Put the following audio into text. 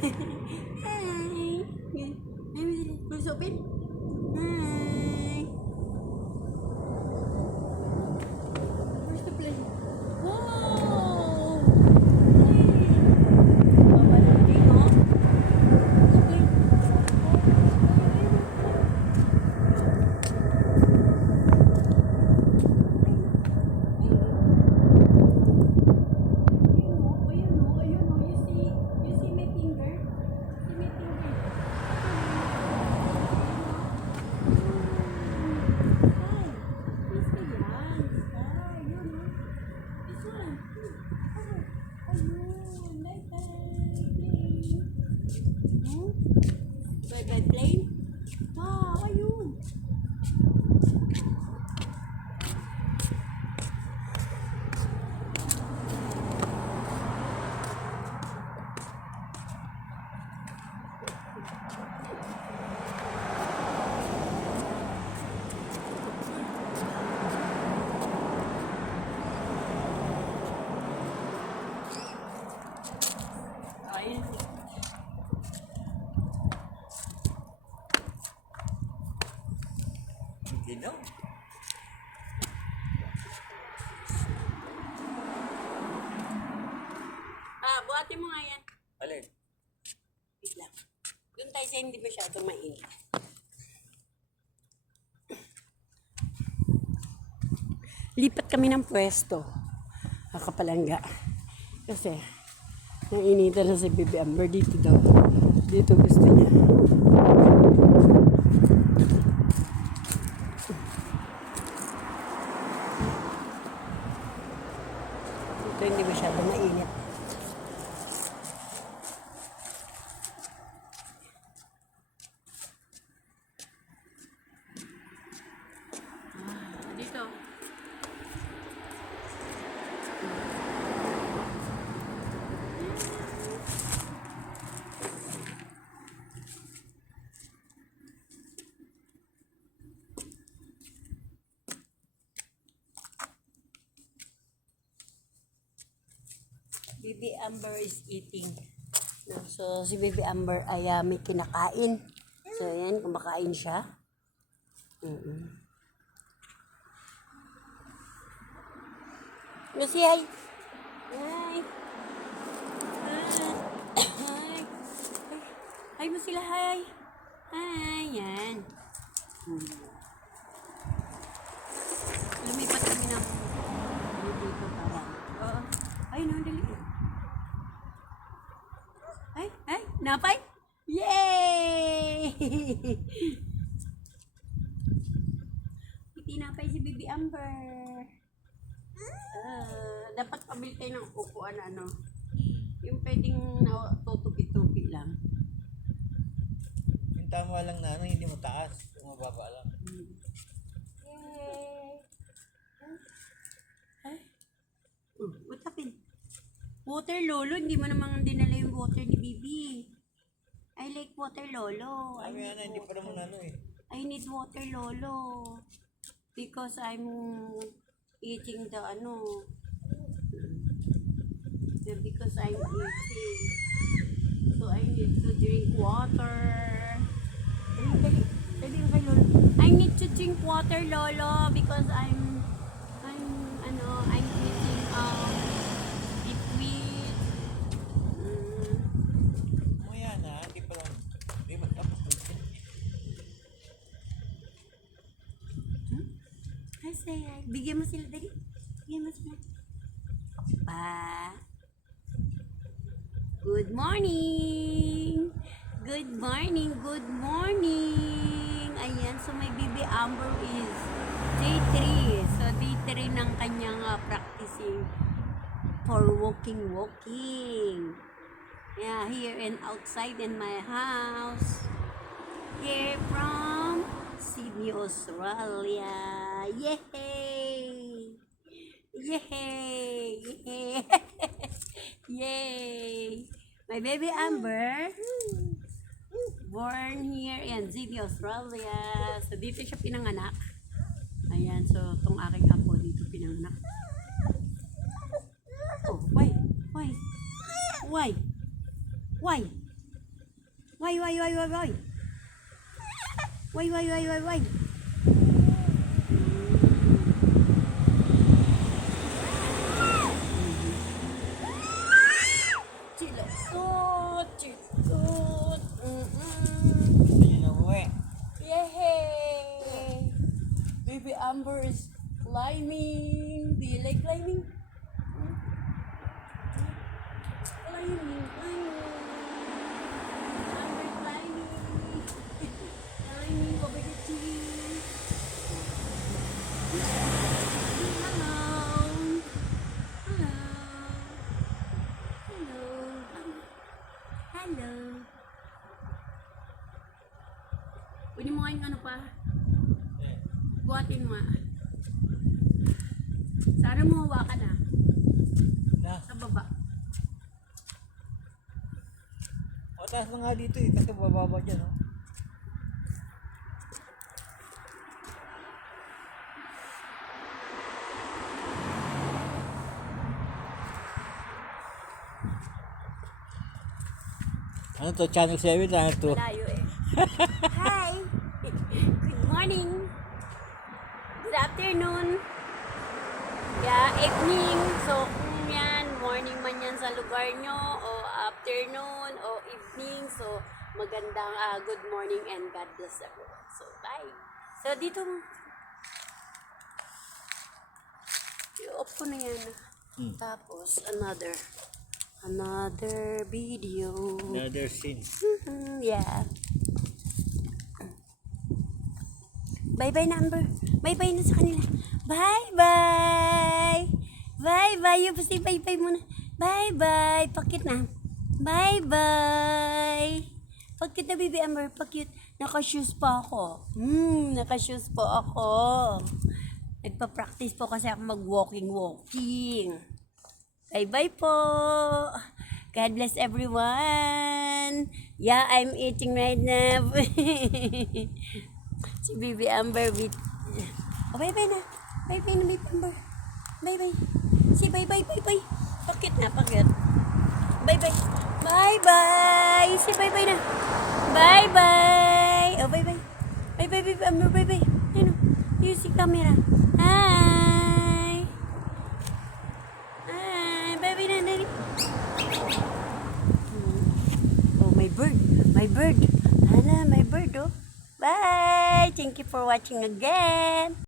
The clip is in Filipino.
Hi. Who's open? Hi. Where's the plane? Wow. Baba na natin, no? Where's the plane? You see my finger? See my finger? Bye-bye plane? Wow, ayun. Ayun. Ginaw. Buhatin mo nga yan. Alin? Wait lang. Doon tayo sa hindi masyadong mainit. Lipat kami ng pwesto. Kakapalangga. Kasi, nainitan na si Baby Amber dito daw. Dito gusto niya. Dito hindi masyadong mainit. Dito. Baby Amber is eating. No, so, si Baby Amber ay may kinakain. So, ayan, kumakain siya. Lucy, hi! Hi! Hi! Hi mo sila, hi! Hi! Yan. Lumipat kami ng dito parang. Oo. Ay, no, dali. Ay, napay? Yay! Tinapay si Baby Amber. Dapat pabili tayo ng upuan na ano. Yung pwedeng tutupi-tupi lang. Yung tama lang na ano, hindi mo taas. Yung mababa lang. Yay! Ay? What happened? Water lolo, hindi mo namang dinala yung water ni Bibi. I like water lolo. Sabi nga na, hindi pa naman ano eh. I need water lolo. Because I'm eating the ano. Because I'm eating. So I need to drink water. Dali yung kay lolo. I need to drink water lolo because I'm eating liquid. Maya na, hindi pa naman. Hindi ba tapos na? Hi, say hi. Bigyan mo sila, dali. Bigyan mo sila. Pa. Good morning! Good morning! Good morning! Ayan, so my Baby Amber is day 3. So, day 3 ng kanyang practicing for walking. Yeah, here and outside in my house. Here from Sydney, Australia. Yay! Yay! Yay! Yay! My Baby Amber, born here in Sydney, Australia. So, dito siya pinanganak. Ayan, so, itong aking apo dito pinanganak. Oh, why? Why? Why? Why? Why? Why? Chilot. Gusto niyo na uwi. Yay! Baby Amber is climbing. Do you like climbing? Climbing. Amber climbing. Climbing over the tree. Hello. Pwede mo kayong ano pa? Eh. Buhatin mo. Sana mo hawakan na. Na. Sa baba. O, taas na nga dito eh. Kasi bababa dyan, oh. Ano to? Channel 7? Ano to? Malayo eh. Hi! Good morning! Good afternoon! Yeah, evening. So, kung yan, morning man yan sa lugar nyo, o afternoon, o evening. So, magandang good morning and God bless everyone. So, bye! So, dito mo. I-off ko na yan. Tapos, another video. Another scene. Yeah. Bye-bye na, Amber. Bye-bye na sa kanila. Bye-bye. Bye-bye. Yung say bye-bye muna. Bye-bye. Pakit na. Bye-bye. Pakit na, baby Amber. Pakit. Naka-shoes pa ako. Naka-shoes pa ako. Nagpa-practice po kasi ako mag-walking. Bye-bye po. God bless everyone. Yeah, I'm eating right now. Si Baby Amber with... Oh, bye-bye na. Bye-bye na, Baby Amber. Bye-bye. Si bye-bye. Pakit na, pakit. Bye-bye. Bye-bye. Si bye-bye na. Bye-bye. Oh, bye-bye. Bye-bye, Baby Amber. Bye-bye. Ano? Yun si camera. Hi. Hi. Bye-bye na, Daddy. Oh, my bird. Hala, my bird, oh. Bye! Thank you for watching again.